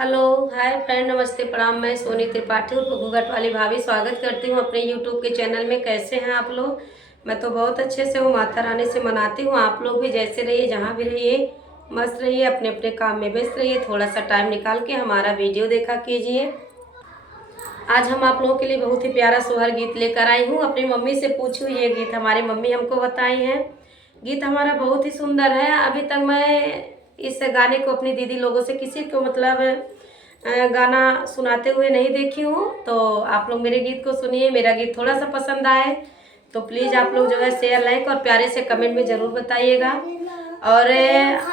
Hello, hi friend, नमस्ते, प्रणाम। मैं सोनी त्रिपाठी उर्फ घूंघट वाली भाभी स्वागत करती हूँ अपने यूट्यूब के चैनल में। कैसे हैं आप लोग? मैं तो बहुत अच्छे से हूँ, माता रानी से मनाती हूँ। आप लोग भी जैसे रहिए, जहाँ भी रहिए, मस्त रहिए, अपने अपने काम में व्यस्त रहिए। थोड़ा सा टाइम निकाल के हमारा वीडियो देखा कीजिए। आज हम आप लोगों के लिए बहुत ही प्यारा सोहर गीत लेकर आई हूँ। अपनी मम्मी से पूछी हुई ये गीत हमारी मम्मी हमको बताई हैं। गीत हमारा बहुत ही सुंदर है। अभी तक मैं इस गाने को अपनी दीदी लोगों से किसी को मतलब गाना सुनाते हुए नहीं देखी हूँ। तो आप लोग मेरे गीत को सुनिए। मेरा गीत थोड़ा सा पसंद आए तो प्लीज़ आप लोग जो है शेयर, लाइक और प्यारे से कमेंट में ज़रूर बताइएगा। और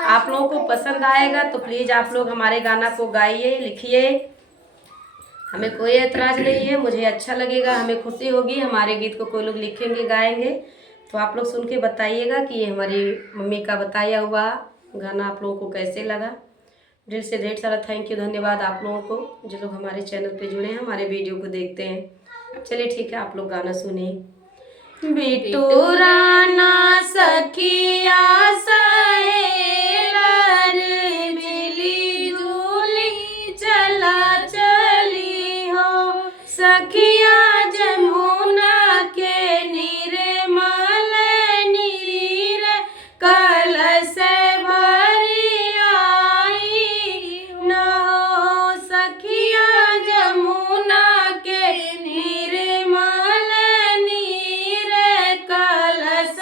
आप लोगों को पसंद आएगा तो प्लीज़ आप लोग हमारे गाना को गाइए, लिखिए। हमें कोई ऐतराज़ नहीं है, मुझे अच्छा लगेगा, हमें खुशी होगी। हमारे गीत को कोई लोग लिखेंगे, गाएंगे तो आप लोग सुन के बताइएगा कि ये हमारी मम्मी का बताया हुआ गाना आप लोगों को कैसे लगा। दिल से ढेर सारा थैंक यू, धन्यवाद आप लोगों को जो लोग हमारे चैनल पे जुड़े हैं, हमारे वीडियो को देखते हैं। चलिए ठीक है, आप लोग गाना सुनिए। बिट्टू राना सखिया सहेलर मिली जुली चला चली हो, सखिया जमुना के निर्मल नीर कलश भरी आई न हो, सखिया जमुना के निर्मल नीर कलश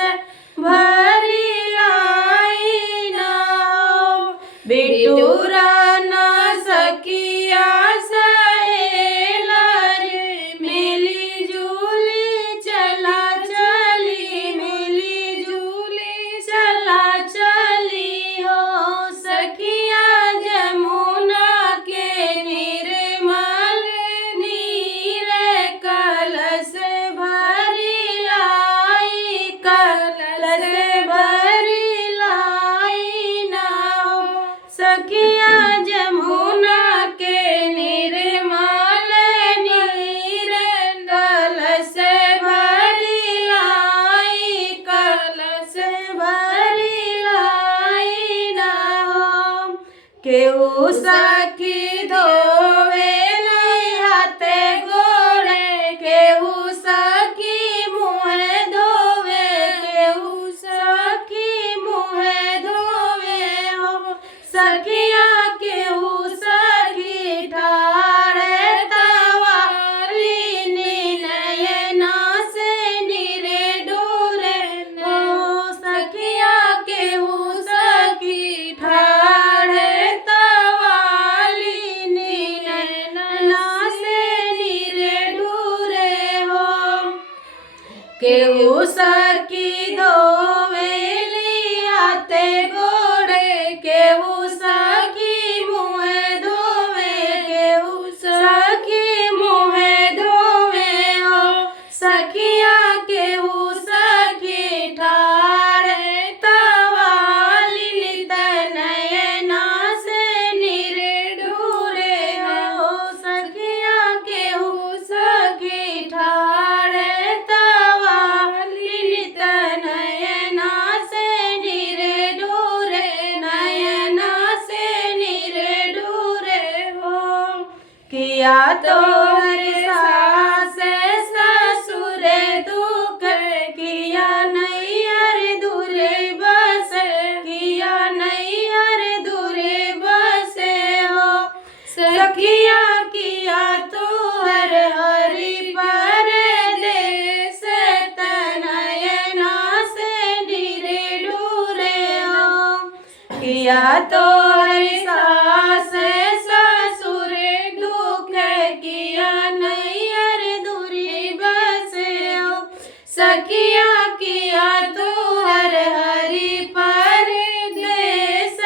भरी आई न हो। बिट्टू राना सखिया सहेलर मिली जुली चला चली, मिली जुली चला चली हो, सखिया जमुना के निर्मल नीर कलश भरी लाई, कलश भरी लाई न हो, सखिया जमुना के निर्मल नीर कलश भरी लाई, कलश भरी लाई न हो। केहू सखी धोवे नहीं हाथे गोड़े, केहू सखी मुँह धोवे, केहू सखी मुँह धोवे हो, सखिया केहू सखी ठाड़े तवाली नयना से निरे डोरे हो, सखिया केहू सखी ठाड़े तवाली नयना से निरे डोरे हो। केहू सखी धोवेली हाथे गोड़े, केहू सखी मुँह धोवे, केहू सखी मुँह धोवे हो, सखिया केहू सखी ठाड़े तवाली नयना से निरे डोरे हो, सखिया केहू सखी ठाड़े तवाली नयना से निरे डोरे, नयना से निरे डोरे हो। किया तोहर सास ससुर दुख, किया नैहर दूरे बस, किया नैहर दूरे बसे हो, सखिया किया तोहर हरि परदेस नयना से निरे डोरे हो। किया तोहर सास ससुर दुख, किया नैहर दूरी बसे हो, सखिया किया तोहर हरि परदेस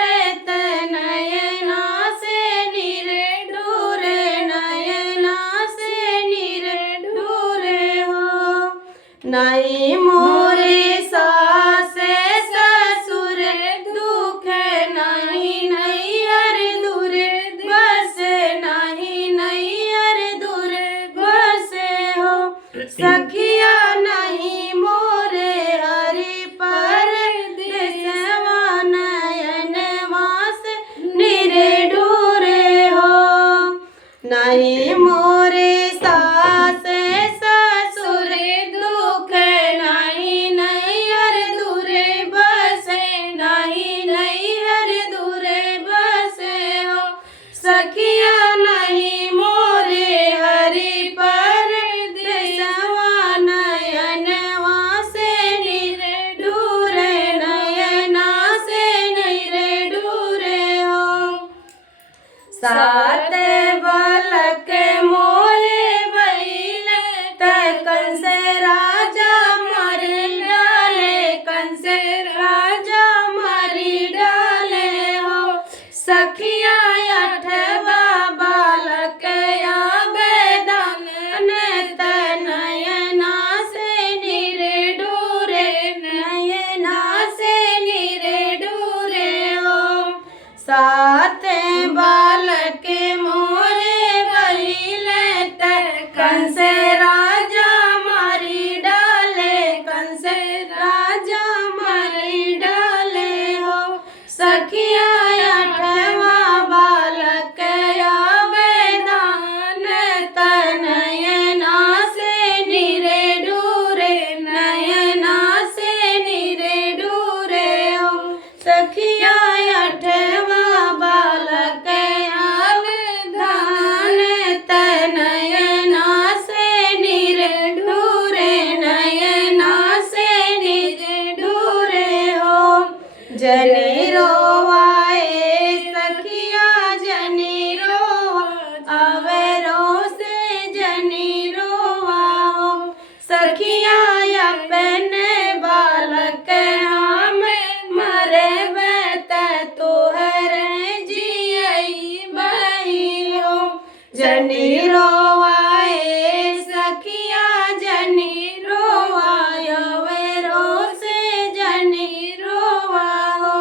नयना से निरे डोरे, नयना से निरे डोरे हो। नहीं मोरे सास ससुर दुख नहीं सखिया नहीं मोरे हरि पर देसवा नयनवा से नीरे डूरे नयना से नीरे डूरे हो। सात बालक मोरे बैल कंस राजा मर डाले, कंस राजा मरी डाले हो। सखिया अठवा बालक आवेदन नयना से नीरे डूरे नयना से नीरे डूरे हो। सात बालक मोरे बैल कंस राजा मारी डाले, कंस राजा मारी डाले हो। सखिया अठवा बालक आवेदन नयना से नीरे डूरे नयना से नीरे डूरे हो। सखिया अठवा बालक आवेदन नयना से नीरे डूरे नयना से नीरे डूरे हो। जनी रोवाए सखिया जनी रोवा अवेरो से जनी रोवाओ। सखिया अपने बालक हम मरे बत तोहरे जियई बही हो। जनी रोवाए सखिया जनी रोवायो वेरो से जनी रोवाओ।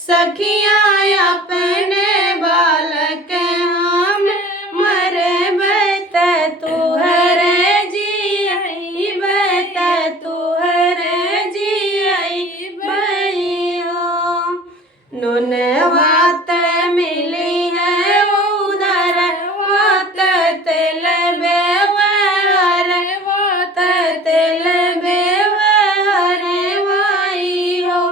सखिया अपने बालक हम मरे बत तुहरे जियई बत तुहरे जियई बही हो। नून वात मिली है उधर वात तेल बेवर वात तेल बेवर वाई हो।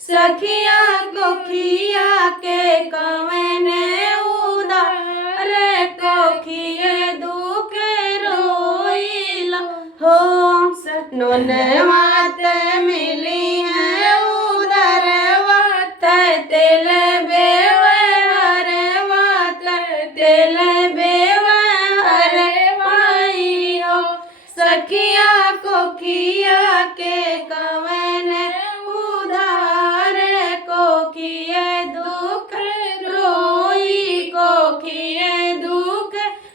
सखिया कोखिया के कवने उधर कोखिए दुख रोइला हो। नून वात मिली है उधर वात तेल बेवर वात तेल बेवर वाई हो। सखिया कोखिया के कवन उधार कोखिए दुख रोई कोखिए दुख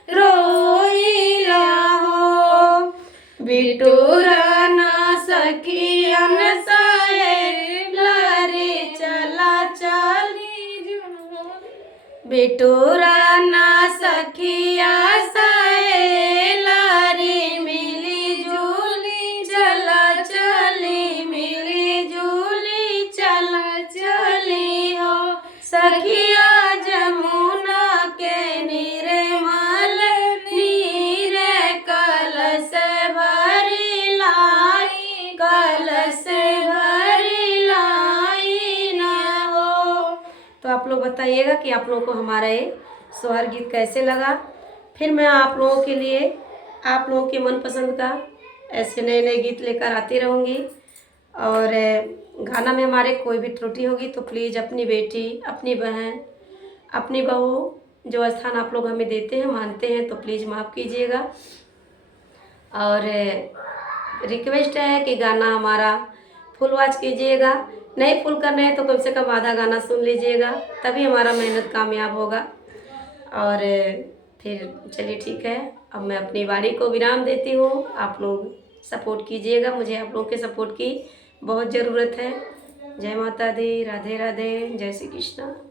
रोइला हो। बिटूरा ना सखियन साहेलारी चला चली बिटूरा ना सखिया साहेलारी मिली जुली चला चली मिली जुली चला चली हो। सखिया जमुना के निर्मल नीरे कलश भरी लाई कलश भरी लाई न हो। तो आप लोग बताइएगा कि आप लोगों को हमारा ये सोहर गीत कैसे लगा। फिर मैं आप लोगों के लिए आप लोगों के मनपसंद का ऐसे नए नए गीत लेकर आती रहूँगी। और गाना में हमारे कोई भी त्रुटि होगी तो प्लीज़ अपनी बेटी अपनी बहन अपनी बहू जो स्थान आप लोग हमें देते हैं मानते हैं तो प्लीज़ माफ़ कीजिएगा। और रिक्वेस्ट है कि गाना हमारा फुल वॉच कीजिएगा। नहीं फुल करना है तो कम से कम आधा गाना सुन लीजिएगा तभी हमारा मेहनत कामयाब होगा। और फिर चलिए ठीक है, अब मैं अपनी वाणी को विराम देती हूँ। आप लोग सपोर्ट कीजिएगा, मुझे आप लोगों के सपोर्ट की बहुत ज़रूरत है। जय माता दी, राधे राधे, जय श्री कृष्णा।